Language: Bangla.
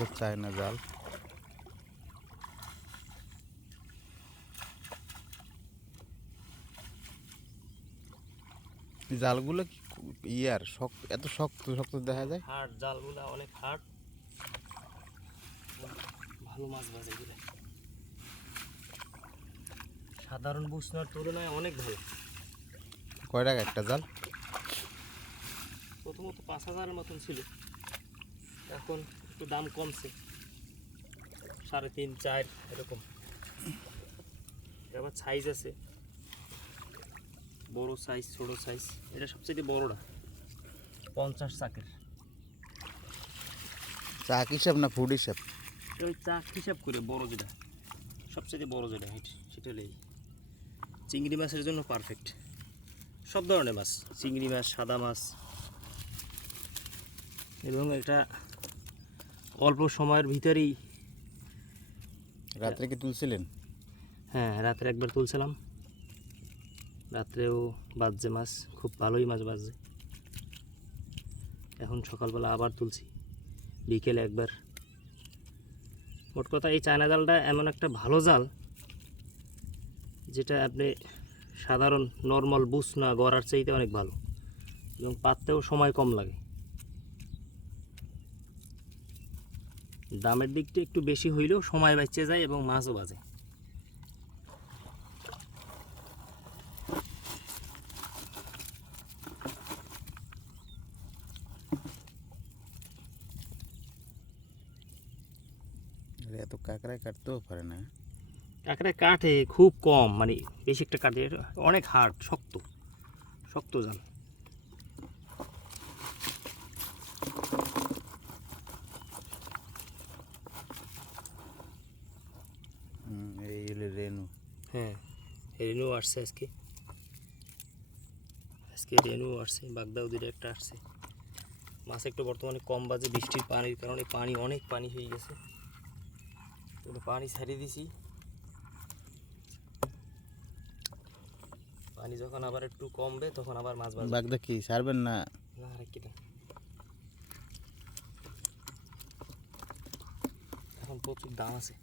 এগুলো চায়না জাল। জালগুলো কি ইয়ার শক্ত, এত শক্ত শক্ত দেখা যায়? হার্ড জালগুলো অনেক হার্ড, ভালো মাছ বাজে এগুলো, সাধারণ বুসনার তুলনায় অনেক ভালো। কয় টাকা একটা জাল? প্রথমত 5,000-এর মতন ছিল, এখন একটু দাম কমছে, 3.5-4 এরকম। আবার সাইজ আছে, বড় সাইজ ছোট সাইজ, এটা সবচেয়ে বড়টা 50 চাকের। চাক হিসাব না ফুড হিসাব? ওই চাক হিসাব করে বড় যেটা, সবচেয়ে বড় যেটা সেটা হলে চিংড়ি মাছের জন্য পারফেক্ট। সব ধরনের মাছ, চিংড়ি মাছ, সাদা মাছ, এবং এটা অল্প সময়ের ভিতরেই। রাত্রে কি তুলছিলেন? হ্যাঁ, রাত্রে একবার তুলছিলাম, রাত্রেও বাজছে মাছ, খুব ভালোই মাছ বাজছে। এখন সকালবেলা আবার তুলছি, বিকেলে একবার। মোট কথা এই চায়না জালটা এমন একটা ভালো জাল, যেটা আপনি সাধারণ নর্মাল বুসনা গড়ার চাইতে অনেক ভালো, এবং পাততেও সময় কম লাগে। দামের দিকটা একটু বেশি হইলেও সময় বাঁচে যায় এবং মাছও বাজে। এত কাঁকড়ায় কাটতেও পারে না। কাঁকড়া কাটে খুব কম, মানে বেশি একটা কাটে, অনেক হার্ড, শক্ত শক্ত জাল। এই হলো রেনু। হ্যাঁ, রেনু আসছে আজকে, রেনু আসছে, বাগদাউদির একটা আসছে। মাছ একটু বর্তমানে কম বাজে, বৃষ্টির পানির কারণে অনেক পানি হয়ে গেছে, কিন্তু পানি ছাড়িয়ে দিছি। পানি যখন আবার একটু কমবে তখন আবার মাছ বাজবে। বাগদা কি ছাড়বেন না? না, রেখে দাও, এখন প্রচুর দাম আছে।